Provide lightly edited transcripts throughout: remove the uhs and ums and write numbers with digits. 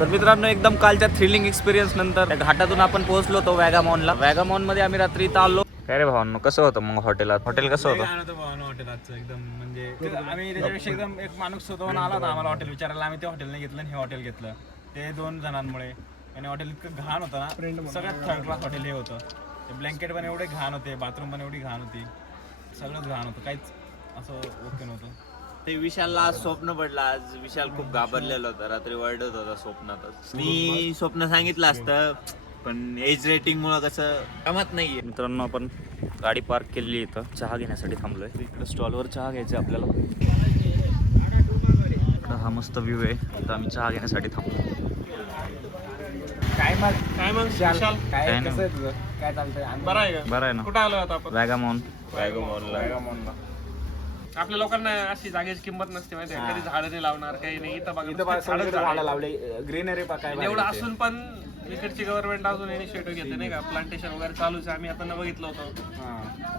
तर मित्रांनो एकदम कालच्या थ्रिलिंग एक्सपिरियन्स नंतर घाटातून आपण पोहोचलो होतो वॅगामॉनला. वॅगामॉनमध्ये आम्ही रात्री इथं आलो. काय रे भावांनो, कसं होतं मग हॉटेलात? हॉटेल कसं होतं? भावानं हॉटेलाचं एकदम म्हणजे आम्ही त्याच्यापेक्षा एकदम एक माणूस स्वतःहून आला होता आम्हाला हॉटेल विचारायला. आम्ही ते हॉटेल नाही घेतलं आणि हे हॉटेल घेतलं. ते 2 जणांमुळे. आणि हॉटेल इतकं घाण होतं ना, सगळ्यात थर्ड क्लास हॉटेल हे होतं. ते ब्लँकेट पण एवढे घाण होते, बाथरूम पण एवढी घाण होती, सगळंच घाण होतं, काहीच असं ओके नव्हतं. ते विशालला आज स्वप्न पडलं. आज विशाल खूप घाबरलेला होता, रात्री वरडत होता स्वप्नातच. मी स्वप्न सांगितलं असतं पण एज रेटिंग मुळे कसं जमत नाहीये. मित्रांनो आपण गाडी पार्क केलेली इथं, चहा घेण्यासाठी थांबलोय. इकडे स्टॉलवर चहा घ्यायचा आपल्याला. हा मस्त व्ह्यू आहे, इथं आम्ही चहा घेण्यासाठी थांबलो. काय मग विशाल, काय काय नाही. कसं आहे तुझं? काय चालतंय? बरं आहे का? बरं आहे ना. कुठं आलो आता आपण? वॅगामॉनला. आपल्या लोकांना अशी जागेची किंमत नसते माहिती आहे, कधी झाडं नाही लावणार, काही नाही. इथं झाडं बघा लावले, ग्रीनरी काय एवढं असून पण इकडची गव्हर्नमेंट अजून इनिशिएटिव्ह घेते नाही का, प्लांटेशन वगैरे चालूच आहे. आम्ही आता बघितलं होतं,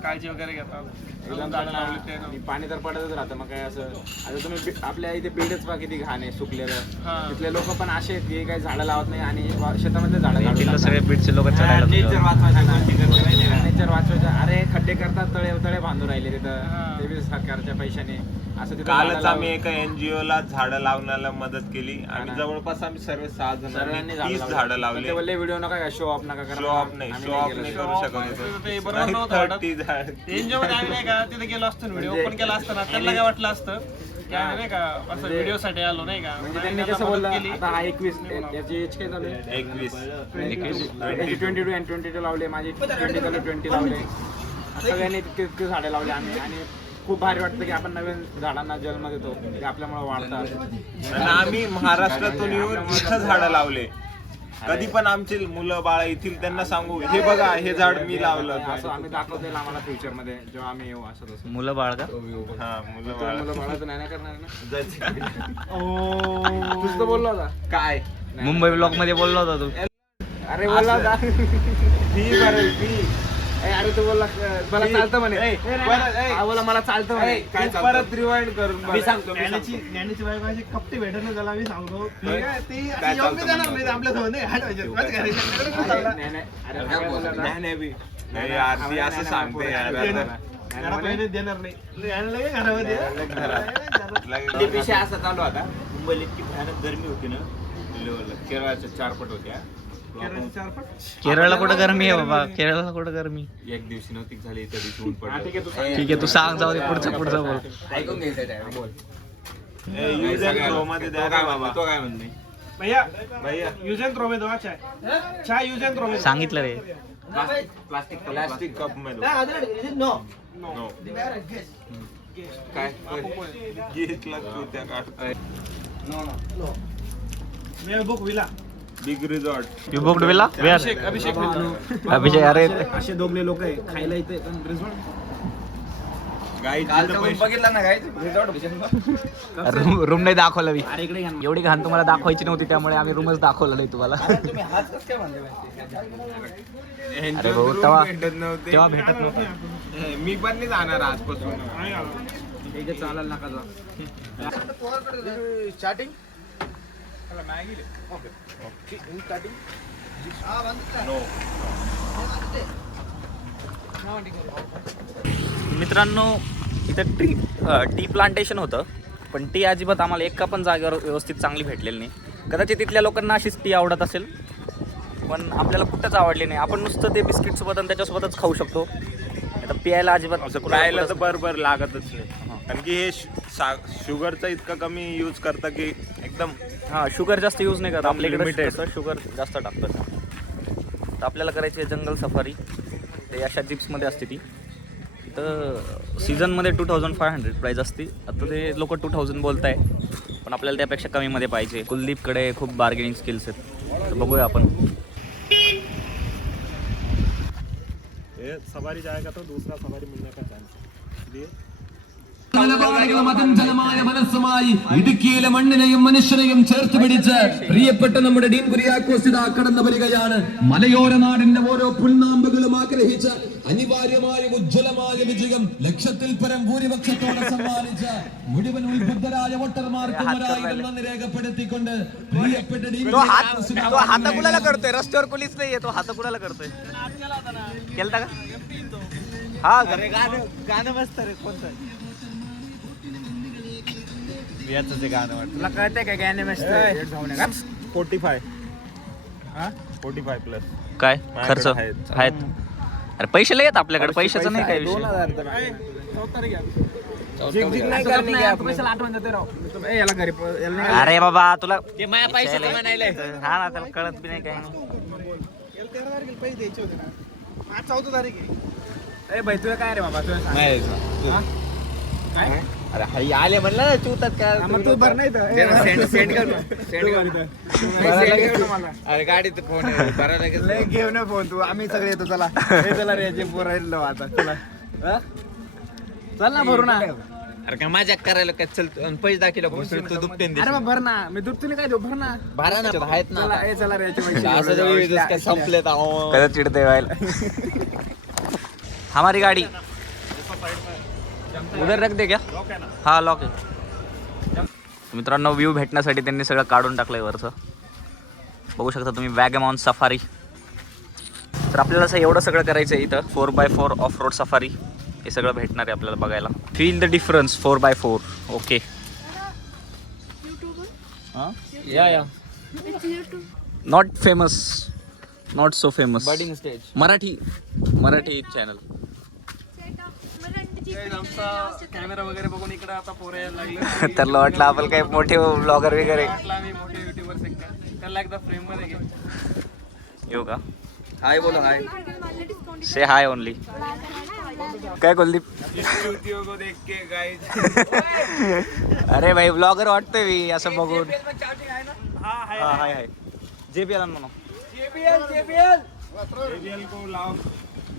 काळजी वगैरे घेतात, एकदम झाडं लावली ते आणि पाणी तर पडतच राहतं. मग काय असं आता तुम्ही आपल्या इथे बीडच बघा किती घाण आहे, सुकलेलं. तिथले लोक पण असे आहेत की काही झाडं लावत नाही आणि शेतामध्ये झाडं लावतात. सगळे बीडचे लोक चढायला नेचर वाचवायचं. अरे खड्डे करतात, तळे बांधून राहिले तिथं, ते बी सरकारच्या पैशाने. असं तिथं कालच आम्ही एका NGO ला झाडं लावण्याला मदत केली आणि जवळपास आम्ही सर्व 6 जणांनी 30 झाडं लावले. व्हिडिओ नका शो ऑफ नका करा. शो ऑफ नाही करू शकत ते बरोबर नव्हतं होतो. वाटत. 30 झाड एनजीओ मध्ये आम्ही नाही का तिथे गेलो असतो, व्हिडिओ ओपन केला असताना त्यांना काय वाटलं असतं की आम्ही नाही का असं व्हिडिओ साठी आलो नाही का. म्हणजे त्यांनी कसं बोललं, आता हा 21 याची एज काय चालू आहे? 21 22 आणि 22 लावले, माझे 20 झाले, 20 लावले. सगळ्यांनी तितके झाडे लावले आम्ही. आणि खूप भारी वाटतं की आपण नवीन झाडांना जन्म देतो, ते आपल्यामुळे वाढतात. आणि आम्ही महाराष्ट्रातून येऊन इथं झाडं लावले. कधी पण आमचे मुलं बाळ येतील त्यांना सांगू, हे बघा हे झाड मी लावलं. असं आम्ही दाखवता येईल आम्हाला फ्युचर मध्ये जेव्हा आम्ही येऊ. असं तसं मुलं बाळ का? हा मुलं तर बाळ मुलं बाळाचं नाही ना करणार ना. जायचं. तुझं तर बोलला होता. काय मुंबई ब्लॉक मध्ये बोलला होता तू. अरे बोलला होता. फी भरेल फी. अरे तू बोलला मला चालतं म्हणे. बोला मला चालतं म्हणे. काय परत रिवाइंड करून मी सांगतो ज्ञानाची बायको अशी कपटी भेटत नाही त्याला, मी सांगतो काय आपल्यासोबत नाही बी. नाही यार, ती असं सांगते यार. देणार नाही विषय असा चालू होता. मुंबईला इतकी भयानक गरमी होती ना, केरळाच्या 4 पट होत्या. केरळला कुठं गरमी आहे बाबा? केरळला कुठं गरमी? एक दिवशी नव्हती झाली, त्या दिवशी ऊन पडलं. ठीक ठीक आहे, तू सांग, जाऊ दे, पुढचं बोल. ऐकून घ्यायचं बोल. यूज अँड थ्रो मध्ये द्या का बाबा. तो काय म्हणणे भैया यूज एंड थ्रो में दो चाय यूज एंड थ्रो में सांगितलं रे. प्लास्टिक कप मध्ये नो नो काय घेतला तू त्या काढतोय. मैं book villa big resort you booked villa? Where? Abhishek Abhishek, अरे असे दोघले लोक आहे खायला इथे गाई बघितला ना काय रूम नाही दाखवलं मी. अरे इकडे एवढी घाण तुम्हाला दाखवायची नव्हती, त्यामुळे आम्ही रूमच दाखवलं नाही तुम्हाला. तुम्ही हाच कसं काय म्हणले अरे भाऊ, तेव्हा भेटत नव्हते. तेव्हा भेटत नव्हतं. मी पण नाही जाणार आजपासून. इथे चालायला नका जा. स्टार्टिंग मित्रांनो इथं टी प्लांटेशन होतं, पण टी अजिबात आम्हाला एका पण जागेवर व्यवस्थित चांगली भेटलेली नाही. कदाचित तिथल्या लोकांना अशीच टी आवडत असेल, पण आपल्याला कुठंच आवडली नाही. आपण नुसतं ते बिस्किटसोबत आणि त्याच्यासोबतच खाऊ शकतो. आता प्यायला अजिबात असं प्यायला तर बरोबर लागतच नाही, कारण की हे शुगरचा इतका कमी यूज करता की एकदम. हां, शुगर जास्त यूज नाही करत आपल्याकडे. Limited. कसं शुगर जास्त टाकतं. तर आपल्याला करायची आहे जंगल सफारी. ते अशा जिप्समध्ये असते ती. तर सीझनमध्ये 2500 प्राईज असते. आता ते लोक 2000 बोलत आहे, पण आपल्याला त्यापेक्षा कमीमध्ये पाहिजे. कुलदीपकडे खूप बार्गेनिंग स्किल्स आहेत, तर बघूया आपण. सवारी जाएगा तो दूसरा सवारी मिलने का चांस है, इसलिए മതഞ്ജലമായ മനസ്സുമായി ഇടുക്കിയിലെ മണ്ണിനെയും മനുഷ്യനെയും ചേർത്ത് പിടിച്ച് പ്രിയപ്പെട്ട നമ്മുടെ ഡീൻ കുര്യാക്കോസ് ഇതാ കടന്നു വരികയാണ്. മലയോര നാടിന്റെ ഓരോ പുൽനാമ്പുകളും ആഗ്രഹിച്ച് അനിവാര്യമായ ഉജ്ജ്വലമായ വിജയം ലക്ഷത്തിൽ പരം ഭൂരിപക്ഷത്തോടെ സമ്മാനിച്ച മുഴുവൻ ഉത്ബുദ്ധരായ വോട്ടർമാർക്കും ഒരായിരം നന്ദി രേഖപ്പെടുത്തിക്കൊണ്ട് പ്രിയപ്പെട്ട ഡീൻ കുര്യാക്കോസ് ഇതാ तो हात कुणाला करतोय? रस्त्यावर कोणीच नाहीये, तो हात कुणाला करतोय? केलता का? हा गाणं मस्त रे. कोणतं? याच ते गाणं वाटतं. तुला कळतंय का गाणे मस्त 45 प्लस काय खर्च आहेत. आहेत? अरे पैसे लय आहेत आपल्याकडे, पैशाचं नाही काय विषय. पैशाला आठवण देते राव. याला घरी याला नाही. अरे बाबा तुला ते माझ्या पैशाचं म्हणायला हा ना, त्याला कळत बी नाही काय नाही. ए भाई तुला काय रे बाबा तुला सांग. अरे हाय आले म्हणलं ना चुतात का मग तू भर नाही तर सेंड कर मला. अरे गाडीत फोन भरायला लय घेऊ ना फोन तू. आम्ही सगळे येतो चला. हे चला रे जे पोर राहिलो आता चला. चल ना भरू ना. अरे काय माझ्या करायला काय चल पैसे दाखिला तू दुपटे अरे मग भर ना. मी दूध तुला काय देऊ भर ना. भरा ना आहेत ना. चला ए चला रे याचे पैसे. संपले कदा चिडते व्हायला. हमारी गाडी उधर रख दे क्या? हा लॉक आहे. मित्रांनो व्ह्यू भेटण्यासाठी त्यांनी सगळं काढून टाकलंय वरचं. बघू शकता तुम्ही वॅगमॉन सफारी. तर आपल्याला असं एवढं सगळं करायचं आहे इथं. 4x4 ऑफ रोड सफारी हे सगळं भेटणार आहे आपल्याला बघायला. Feel the difference 4x4. Okay या not famous, not so famous. Budding stage. Marathi channel. Camera वगैरे बघून इकडे आता पोरं यायला लागले. त्याला वाटलं आपण काही मोठे ब्लॉगर वगैरे वाटलं आम्ही मोठे युट्यूबर त्याला एकदा फ्रेम मध्ये घे. येऊ का? हाय बोलो हाय. से हाय ओनली. काय कुलदीप? को देख के गाइस. अरे भाई ब्लॉगर वाटतोय मी असं बघून. हा हाय हाय. JBL म्हणून JBL ABL को लाव.